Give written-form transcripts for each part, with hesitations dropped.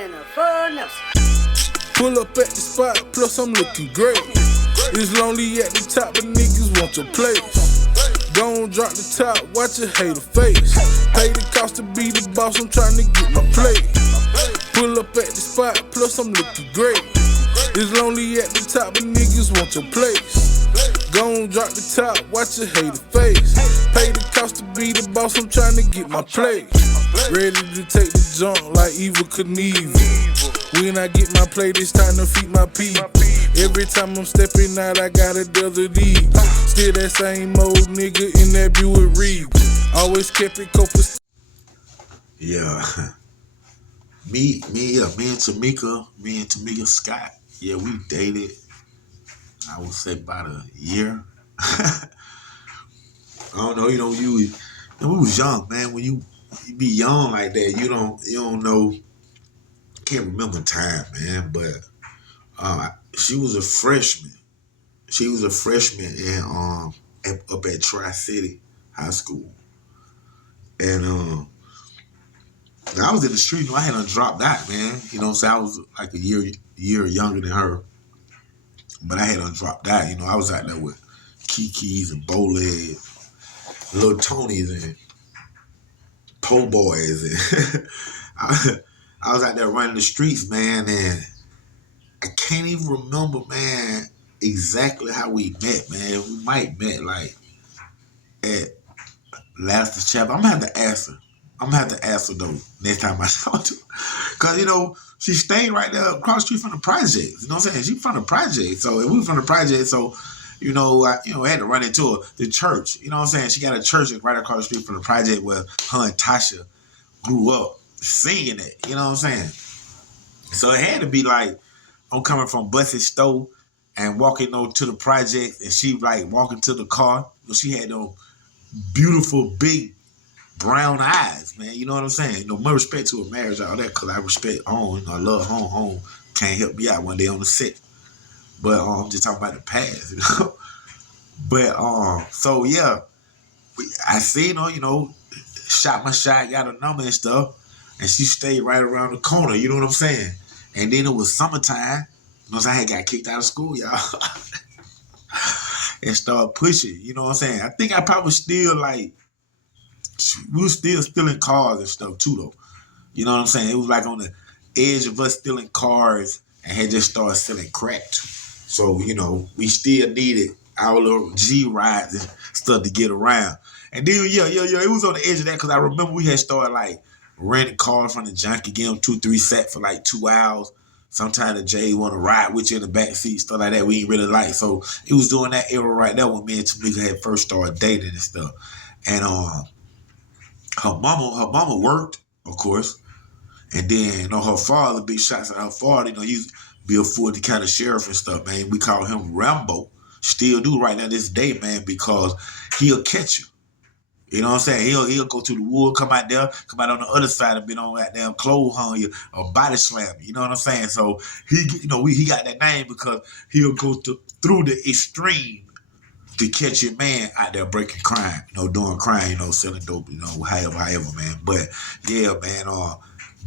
and a furnace. Pull up at the spot, plus I'm looking great. It's lonely at the top, but niggas want your place. Gon' drop the top, watch a hater face. Pay the cost to be the boss, I'm trying to get my plate. Pull up at the spot, plus I'm looking great. It's lonely at the top, but niggas want your place. Gon' drop the top, watch a hater face. Pay the cost to be the boss, I'm trying to get my plate. Ready to take the jump like Evil Knievel. When I get my plate, it's time to feed my people. Every time I'm stepping out, I got a dozen these. Still that same old nigga in that Buick Reed. Always kept it copacetic. Yeah. Me and Tamika Scott. Yeah, we dated, I would say about a year. I don't know, we was young, man. When you be young like that, you don't know, can't remember time, man. But she was a freshman. She was a freshman up at Tri-City High School. And I was in the street, I had her dropped out, man. You know what I'm saying? I was like a year younger than her. But I had her dropped out. I was out there with Kiki's and Bowlegs, Little Tonys and Po' Boys. And I was out there running the streets, man, and I can't even remember, man, exactly how we met, man. We might met like at Last Chapel. I'm gonna have to ask her though next time I talk to her. Cause she stayed right there across the street from the projects. You know what I'm saying? She from the projects. So if we from the projects, so I had to run into her. The church. You know what I'm saying? She got a church right across the street from the project where her and Tasha grew up singing it. You know what I'm saying? So it had to be like I'm coming from Buss's store and walking over to the project, and she like walking to the car. She had those beautiful big brown eyes, man. You know what I'm saying? More respect to her marriage, all that, because I respect home. I love home. Home can't help me out one day on the set. But I'm just talking about the past, But so yeah, I seen her, shot my shot, got a number and stuff, and she stayed right around the corner. You know what I'm saying? And then it was summertime. I had got kicked out of school, y'all, and started pushing. You know what I'm saying? I think I probably still we was still stealing cars and stuff too, though. You know what I'm saying? It was like on the edge of us stealing cars and had just started selling crack too. So, we still needed our little G rides and stuff to get around. And then, yeah, it was on the edge of that because I remember we had started like renting cars from the junkie, getting them 2-3 sets for like 2 hours. Sometimes the J want to ride with you in the back seat, stuff like that. We ain't really like. So it was during that era right there when me and Tamika had first started dating and stuff. And her mama worked, of course. And then, her father, big shots at her father, he used to be a Fulton County sheriff and stuff, man. We call him Rambo. Still do right now this day, man, because he'll catch you. You know what I'm saying? He'll go to the wood, come out on the other side and been on that damn clothes on you or body slam you. You know what I'm saying? So he got that name because he'll go through the extreme to catch your man out there breaking crime, doing crime, selling dope, however, man. But yeah, man,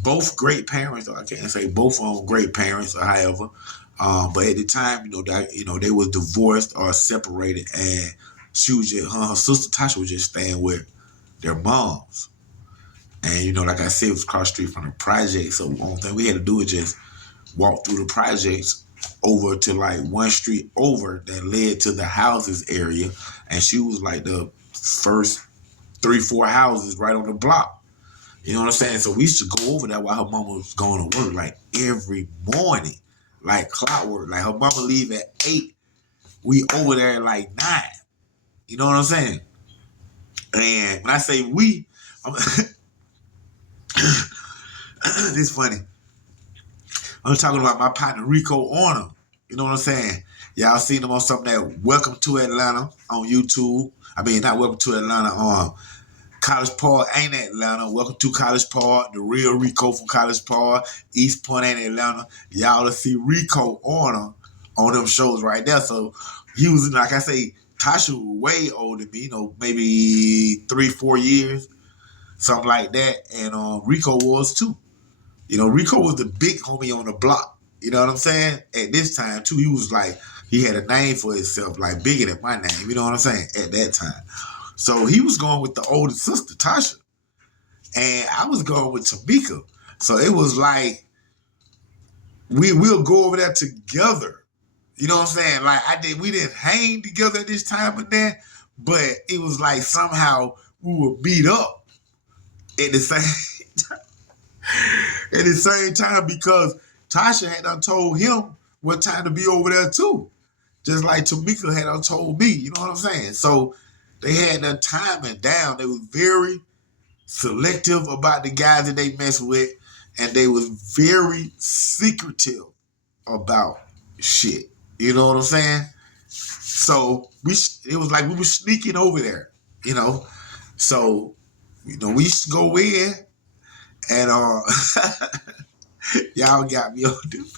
both great parents. I can't say both of them great parents or however. But at the time, they was divorced or separated, and she was just, her sister Tasha was just staying with their moms. And, like I said, it was across the street from the project. So the only thing we had to do was just walk through the projects over to like one street over that led to the houses area. And she was like the first 3-4 houses right on the block. You know what I'm saying? So we used to go over there while her mama was going to work like every morning, like clockwork. Like her mama leave at 8. We over there at like 9. You know what I'm saying? And when I say we, it's funny. I'm talking about my partner Rico Orner. You know what I'm saying? Y'all seen him on something that Welcome to Atlanta on YouTube. I mean, not Welcome to Atlanta, College Park ain't Atlanta. Welcome to College Park. The real Rico from College Park. East Point ain't Atlanta. Y'all will see Rico Orner on them shows right there. So he was, like I say, Tasha was way older than me, maybe 3-4 years, something like that. And Rico was too. You know, Rico was the big homie on the block. You know what I'm saying? At this time, too, he was like, he had a name for himself, like bigger than my name. You know what I'm saying? At that time. So he was going with the older sister, Tasha. And I was going with Tamika. So it was like, we'll go over there together. You know what I'm saying? Like we didn't hang together at this time and then, but it was like somehow we would beat up at the same time. At the same time, because Tasha had done told him what time to be over there too. Just like Tamika had done told me, you know what I'm saying? So they had their timing down. They was very selective about the guys that they messed with, and they was very secretive about shit. You know what I'm saying? So it was like we were sneaking over there, you know? So, you know, we used to go in and y'all got me on this.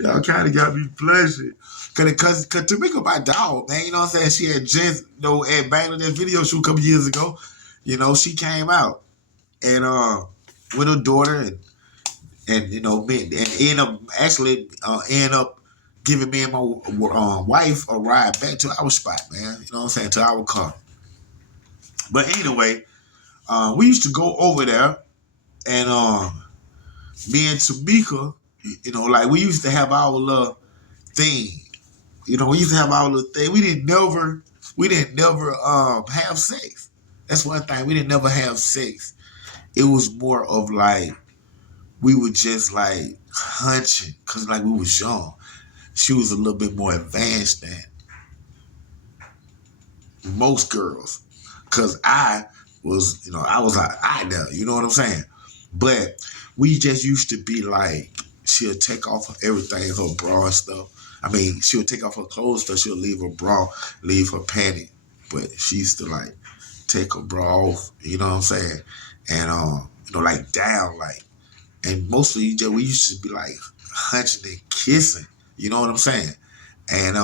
Y'all kind of got me blushing. Cause Tamika my dog, man, you know what I'm saying? She had just, you know, at Bangladesh video shoot a couple years ago, you know, she came out and with her daughter and you know, and end up giving me and my wife a ride back to our spot, man. You know what I'm saying? To our car. But anyway, we used to go over there and me and Tamika, you know, like we used to have our little thing. You know, we used to have our little thing. We didn't never have sex. That's one thing. We didn't never have sex. It was more of like, we were just like hunching, because like we was young. She was a little bit more advanced than most girls. Because I was, you know, I was like, I know, you know what I'm saying? But we just used to be like, she'll take off everything, her bra and stuff. I mean, she'll take off her clothes, so she'll leave her bra, leave her panty. But she used to like take her bra off, you know what I'm saying? And, you know, like down, like, and mostly we used to be like hunching and kissing, you know what I'm saying? And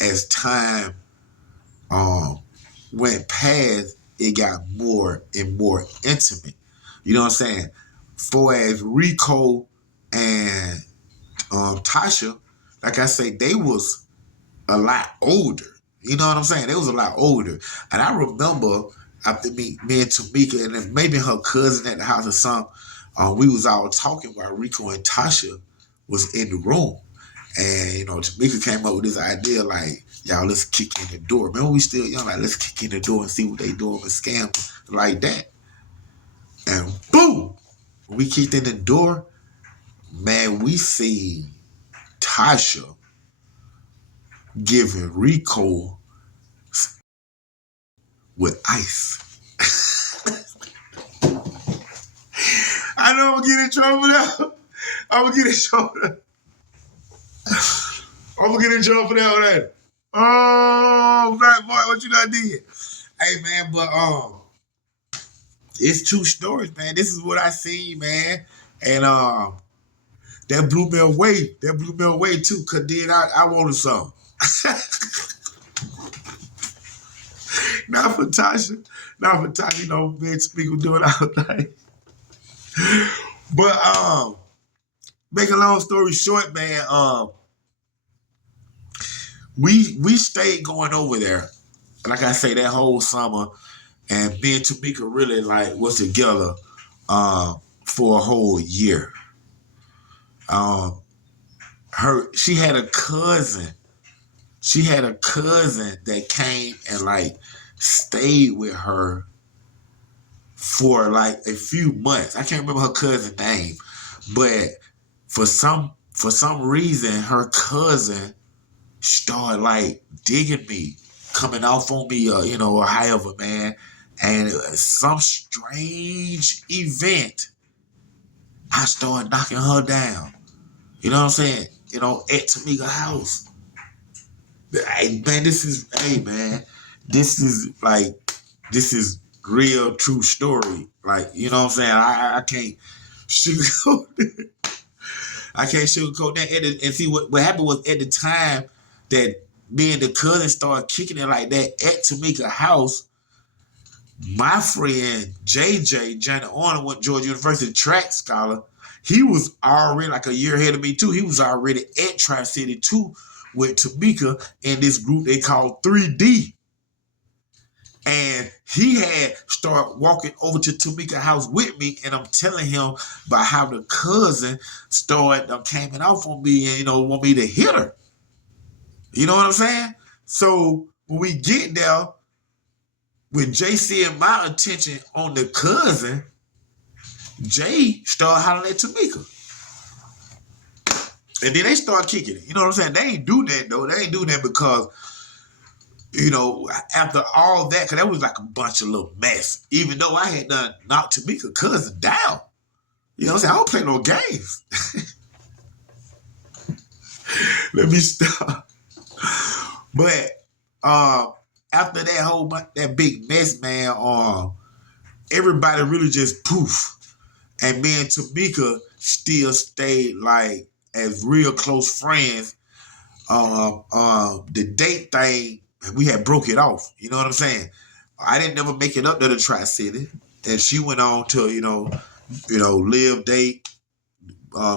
as time went past, it got more and more intimate. You know what I'm saying? For as Rico and Tasha, like I say, they was a lot older. You know what I'm saying? They was a lot older. And I remember after me and Tamika, and then maybe her cousin at the house or something, we was all talking while Rico and Tasha was in the room. And, you know, Tamika came up with this idea like, y'all, let's kick in the door. Remember, we still young, like, let's kick in the door and see what they doing with scam like that. And boom, when we kicked in the door, man, we see Tasha giving Rico with ice. I know I'm gonna get in trouble now. I'm gonna get in trouble. I'm gonna get in trouble for that one. Oh, black boy, what you done did? Hey, man, but it's two stories, man. This is what I seen, man, and that blew me away. That blew me away too, cause then I wanted some. Not for Tasha, you know, man, people doing all night. But make a long story short, man, we stayed going over there. Like I say, that whole summer, and me and Tamika really like was together for a whole year. She had a cousin. She had a cousin that came and like stayed with her for like a few months. I can't remember her cousin's name, but for some reason, her cousin started like digging me, coming off on me, you know, or however, man. And some strange event, I started knocking her down. You know what I'm saying? You know, at Tamika's house. Hey, man, this is real true story. Like, you know what I'm saying? I can't sugarcoat it. I can't sugarcoat that. And see, what happened was at the time that me and the cousin started kicking it like that at Tamika's house, My friend JJ, Johnny Arnold, went to Georgia University track scholar. He was already like a year ahead of me too. He was already at Tri-City too with Tamika and this group they called 3D. And he had started walking over to Tamika's house with me, and I'm telling him about how the cousin started came off on me and, want me to hit her. You know what I'm saying? So when we get there, with Jay seeing my attention on the cousin, Jay started hollering at Tamika. And then they start kicking it. You know what I'm saying? They ain't do that, though. They ain't do that because, after all that, because that was like a bunch of little mess. Even though I had done knocked Tamika's cousin down. You know what I'm saying? I don't play no games. Let me stop. But after that big mess, man, everybody really just poof. And me and Tamika still stayed like as real close friends. The date thing, we had broke it off. You know what I'm saying? I didn't never make it up to the Tri-City. And she went on to, live, date.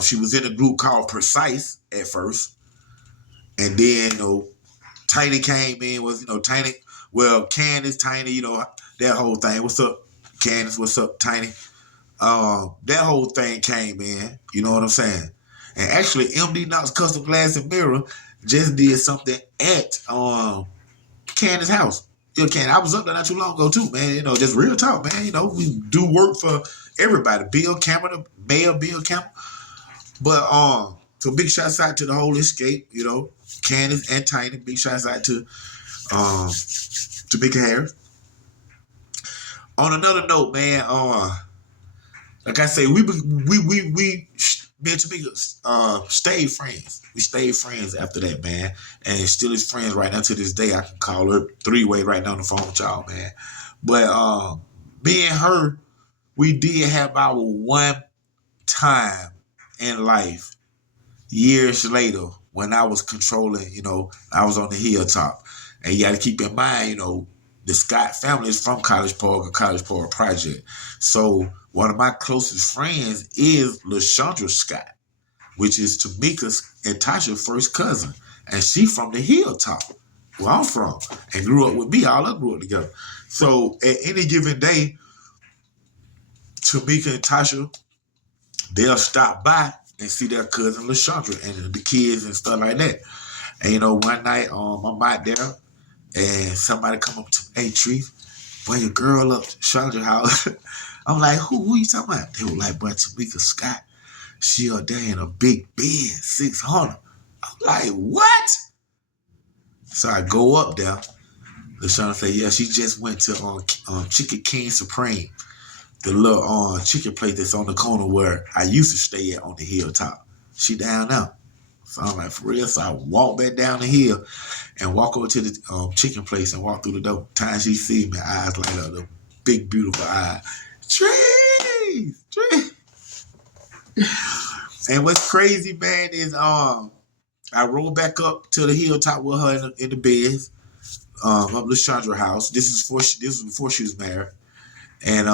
She was in a group called Precise at first. And then, Tiny came in, Tiny, Candace, Tiny, that whole thing. What's up, Candace? What's up, Tiny? That whole thing came in, you know what I'm saying? And actually, MD Knox Custom Glass and Mirror just did something at Candace's house. Candace, I was up there not too long ago too, man. Just real talk, man. We do work for everybody. Bill Cameron, Mayor Bill Cameron. But so big shouts out to the whole Xscape, Candace and Tiny. Big shouts out to Tamika Harris. On another note, man, like I say, me and Tamika stayed friends. We stayed friends after that, man. And still is friends right now to this day. I can call her three-way right now on the phone with y'all, man. But me and her, we did have our one time in life years later when I was controlling, I was on the hilltop. And you got to keep in mind, the Scott family is from College Park or College Park Project. So one of my closest friends is LaShondra Scott, which is Tamika's and Tasha's first cousin. And she from the hilltop, where I'm from, and grew up with me. All us grew up together. So at any given day, Tamika and Tasha, they'll stop by and see their cousin LaShondra and the kids and stuff like that. And one night I'm out there and somebody come up to me, hey Tree, boy, your girl up to Chandra house. I'm like, who you talking about? They were like, boy, Tamika Scott. She up there in a big bed, 600. I'm like, what? So I go up there. LaShondra say, yeah, she just went to Chicken King Supreme, the little chicken place that's on the corner where I used to stay at on the hilltop. She down now. So I'm like, for real? So I walk back down the hill and walk over to the chicken place and walk through the door. Time she see me, eyes light up, the big, beautiful eyes. Trees! And what's crazy, man, is I rolled back up to the hilltop with her in the beds, up LaShondra house. This was before she was married. And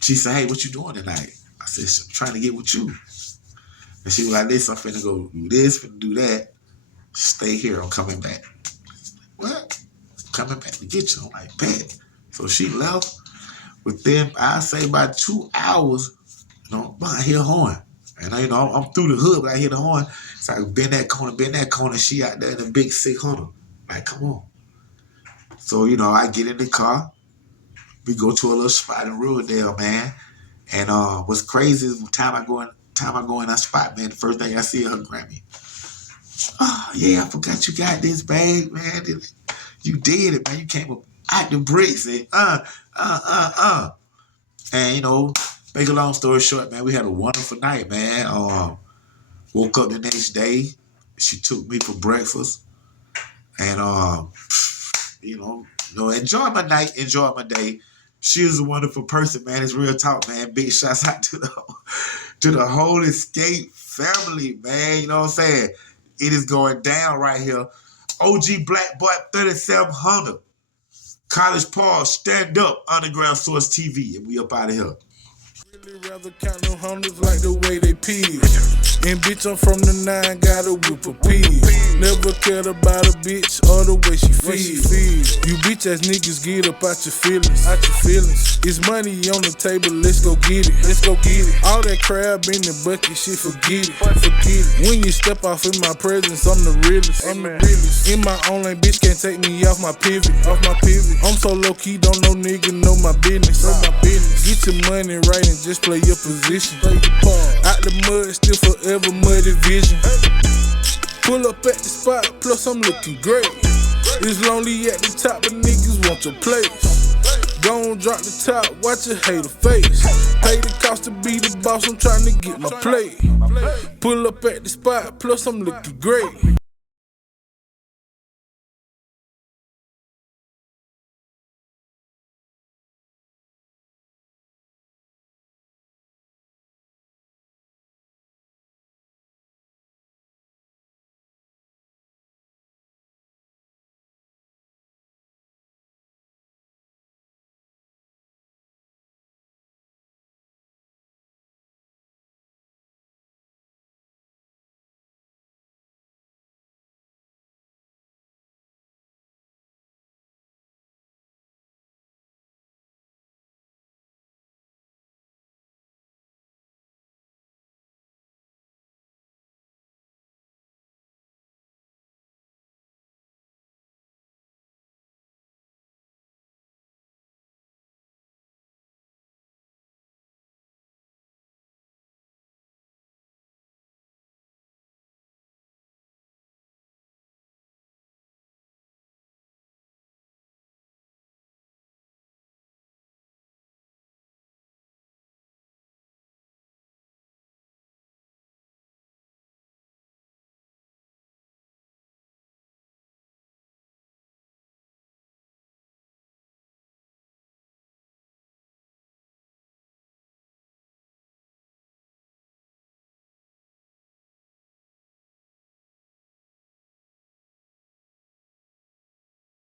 she said, hey, what you doing tonight? I said, I'm trying to get with you. And she was like, listen, I'm finna go do this, finna do that. Stay here, I'm coming back. What? I'm coming back to get you. I'm like, bet. So she left. Within, I say, about 2 hours, I hear a horn. And I'm through the hood, but I hear the horn. So I bend that corner. She out there in the big 600. Like, come on. So, I get in the car. We go to a little spot in Riverdale, man. And what's crazy is the time I go in that spot, man, the first thing I see is her Grammy. Oh, yeah, I forgot you got this bag, man. You did it, man. You came up out the bricks and And, make a long story short, man, we had a wonderful night, man. Woke up the next day. She took me for breakfast. And, enjoy my night, enjoy my day. She was a wonderful person, man. It's real talk, man. Big shouts out to the whole Xscape family, man. You know what I'm saying? It is going down right here. OG Black Boy 3700. College Paul, stand up, Underground Source TV, and we up out of here. Really rather count them hundreds like the way they peel. And bitch, I'm from the 9, got a whip of peel. Never cared about a bitch or the way she feels. You bitch ass niggas get up out your feelings. It's money on the table, let's go get it. All that crab in the bucket, shit, forget it. When you step off in my presence, I'm the realest. In my own lane, bitch can't take me off my pivot. I'm so low key, don't no nigga know my business. Get your money right and just play your position. Out the mud, still forever muddy vision. Pull up at the spot, plus I'm looking great. It's lonely at the top, but niggas want your place. Gon' drop the top, watch a hater face. Pay the cost to be the boss, I'm trying to get my plate. Pull up at the spot, plus I'm looking great.